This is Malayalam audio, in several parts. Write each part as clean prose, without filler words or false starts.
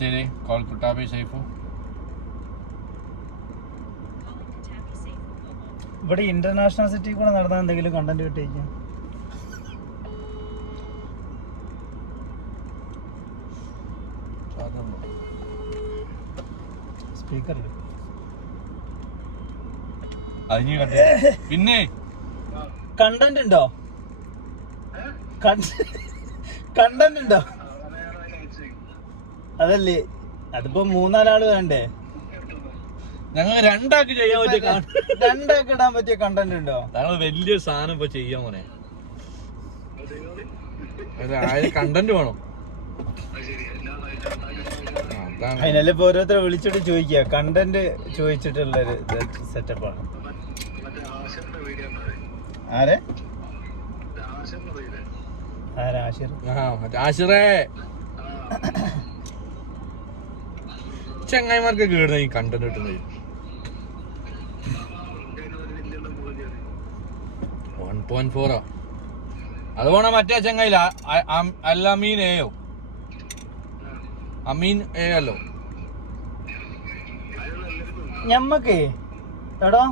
ശരി കോൾക്കുട്ടാബി സൈഫു. ഇവിടെ ഇന്റർനാഷണൽ സിറ്റി കൂടെ നടന്ന എന്തെങ്കിലും കണ്ടന്റ് കിട്ടിയിരിക്കും. സ്പീക്കറിൽ പിന്നെ കണ്ടന്റ് ഉണ്ടോ? കണ്ടന്റ് ഉണ്ടോ? അതല്ലേ, അതിപ്പോ 3-4 വേണ്ടേ? ഞങ്ങൾക്ക് രണ്ടാക്കി ചെയ്യാൻ പറ്റിയ രണ്ടാക്കി ഇടാൻ പറ്റിയ കണ്ടന്റ് ഉണ്ടോ? ഞങ്ങൾ വലിയ സാധനം ഇപ്പൊ ചെയ്യാൻ പോനെ. കണ്ടന്റ് വേണം. അതിനല്ലേ ഇപ്പൊ ഓരോരുത്തരെ വിളിച്ചിട്ട് ചോദിക്കുക. കണ്ടന്റ് ചോദിച്ചിട്ടുള്ളൊരു സെറ്റപ്പാണ്. ആരെ? ആശിറേ ചങ്ങായിമാർക്ക് കേടുന്ന ഈ കണ്ടന്റ് കിട്ടുന്നത്. 1.4 അത് പോണ മറ്റേ ചങ്ങായില്ല അല്ലമീൻ എയോ അമീൻ എ അല്ലോ. ഞമ്മക്ക് എടോ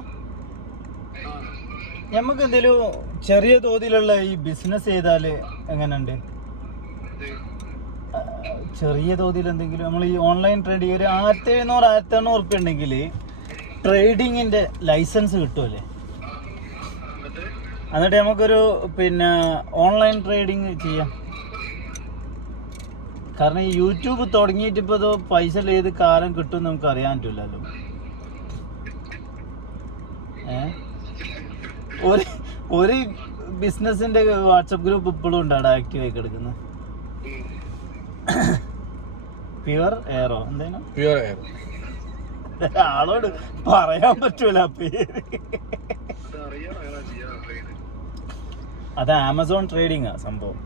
ഞമ്മക്ക് എന്തേലും ചെറിയ തോതിലുള്ള ഈ ബിസിനസ് ചെയ്താല് എങ്ങനെയുണ്ട്? ചെറിയ തോതിൽ എന്തെങ്കിലും നമ്മൾ ഈ ഓൺലൈൻ ട്രേഡിങ് ഒരു 1700-1800 ഉറുപ്പ്യ ഉണ്ടെങ്കിൽ ട്രേഡിങ്ങിന്റെ ലൈസൻസ് കിട്ടുമല്ലേ? എന്നിട്ട് നമുക്കൊരു പിന്നെ ഓൺലൈൻ ട്രേഡിങ് ചെയ്യാം. കാരണം ഈ യൂട്യൂബ് തുടങ്ങിയിട്ട് ഇപ്പോൾ ഇത് പൈസ ഏത് കാലം കിട്ടും നമുക്ക് അറിയാൻ പറ്റില്ലല്ലോ. ഒരു ബിസിനസിന്റെ വാട്സപ്പ് ഗ്രൂപ്പ് ഇപ്പോഴും ഉണ്ടാണ് ആക്റ്റീവ് ആയി കിടക്കുന്നത്. പ്യുവർ എയറോ എന്തേലും പ്യുവർ എയർ ആളോട് പറയാൻ പറ്റൂല പേര്. അത് ആമസോൺ ട്രേഡിങ് സംഭവം.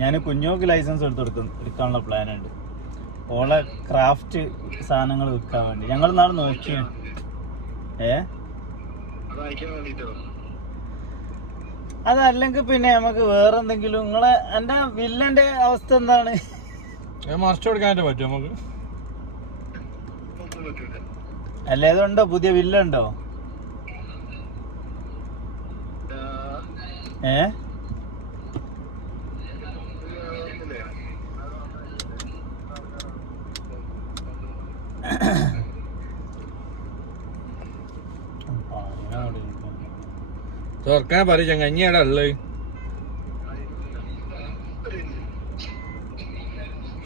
ഞാൻ കുഞ്ഞോക്ക് ലൈസൻസ് എടുക്കാനുള്ള പ്ലാൻ ഉണ്ട്. ഓളെ ക്രാഫ്റ്റ് സാധനങ്ങൾ വിൽക്കാൻ വേണ്ടി ഞങ്ങൾ നാളെ നോക്കിയ. അതല്ലെങ്കിൽ പിന്നെ നമുക്ക് വേറെ എന്തെങ്കിലും. നിങ്ങളെ എന്റെ വില്ലന്റെ അവസ്ഥ എന്താണ്? മറിച്ചു കൊടുക്കാനായിട്ട് പറ്റും നമുക്ക്? അല്ല ഏതുണ്ടോ? പുതിയ വില്ലുണ്ടോ? തുറക്കാൻ പറയും ചങ്ങഞ്ഞിയാടാ ഉള്ളത്.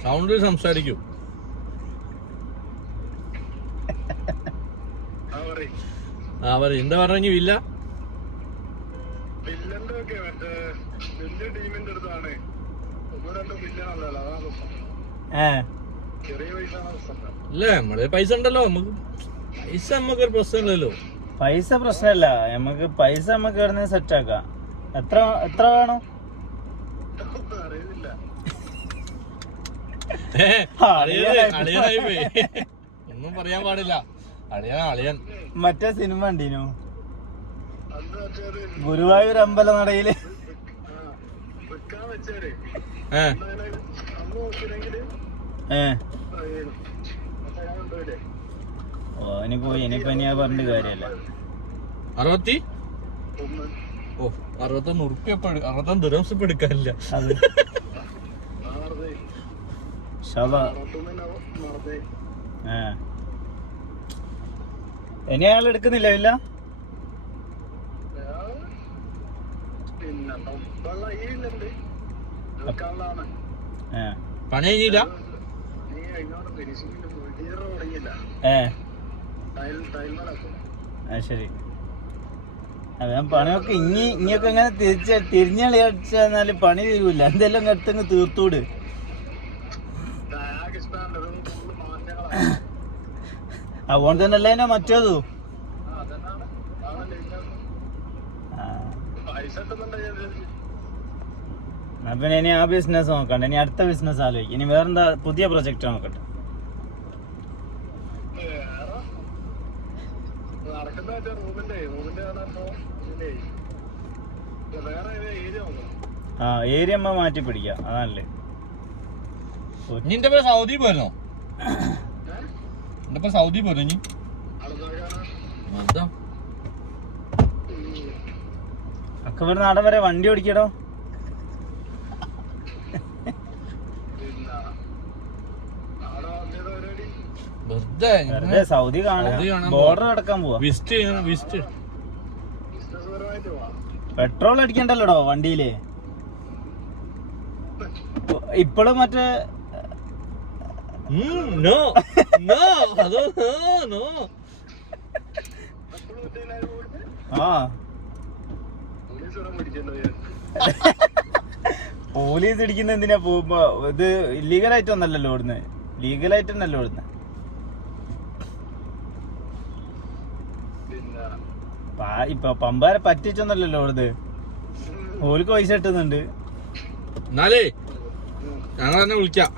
സൗണ്ടിൽ സംസാരിക്കൂ. പറയും എന്താ പറഞ്ഞു? ഇല്ല അല്ലേ? നമ്മള് പൈസ ഉണ്ടല്ലോ. നമുക്ക് പൈസ നമുക്കൊരു പ്രശ്നമില്ലല്ലോ. പൈസ പ്രശ്നമല്ല. പൈസ നമുക്ക് ഇവിടുന്ന് സെറ്റ് ആക്കാം. എത്ര വേണം? ഒന്നും പറയാൻ പാടില്ല. അളിയൻ മറ്റേ സിനിമ ഉണ്ടീനു ഗുരുവായൂർ അമ്പല നടയില്. ഓന് പോയി. ഇനിയിപ്പോ ഞാൻ പറഞ്ഞ കാര്യല്ല. 61 ഉറുപ്പ്യ 61 ദിർഹംസ് ഇപ്പൊ എടുക്കാനില്ല. ഇനി അയാൾ എടുക്കുന്നില്ല ഇല്ല? പണി കഴിഞ്ഞില്ല. ശരി. അതെ പണിയൊക്കെ ഇനിയൊക്കെ ഇങ്ങനെ തിരിഞ്ഞളിച്ചാല് പണി തീരൂല. എന്തെല്ലാം എടുത്തങ്ങ് തീർത്തൂട്. അതുകൊണ്ട് തന്നെ അല്ലേ മറ്റേതു. പിന്നെ ഇനി ആ ബിസിനസ് നോക്കണ്ട. ഇനി അടുത്ത ബിസിനസ് ആലോചിക്കും. ഇനി വേറെന്താ പുതിയ പ്രൊജക്ട് നോക്കട്ടെ. ഏരിയ മാറ്റി പിടിക്കാം. അതല്ലേ. നിന്റെ പേര് സൗദി പോയിരുന്നോ? എന്നിപ്പോ സൗദി പോരെ നീ? അതാ അക്കബർ നാടൻ വരെ വണ്ടി ഓടിക്കടോ. വെറുതെ സൗദി കാണാൻ ബോർഡർ അടക്കാൻ പോവാ. വിസ്റ്റ് പെട്രോൾ അടിക്കണ്ടല്ലോടോ വണ്ടിയില്. ഇപ്പോഴും മറ്റേ നോ നോ അതോ നോ. ആ പോലീസ് ഇടിക്കുന്ന എന്തിനാ പോകുമ്പോ? ഇത് ഇല്ലീഗലായിട്ട് ഒന്നല്ലല്ലോ ഓടുന്നത്, ലീഗലായിട്ട് തന്നെയല്ലോ ഓടുന്നത്. ഇപ്പൊ പമ്പാരെ പറ്റിച്ചൊന്നല്ലല്ലോ ഓടുന്നത്, ഓർക്ക് പൈസ കിട്ടുന്നുണ്ട്. എന്നാലേ ഞങ്ങൾ തന്നെ വിളിക്കാം.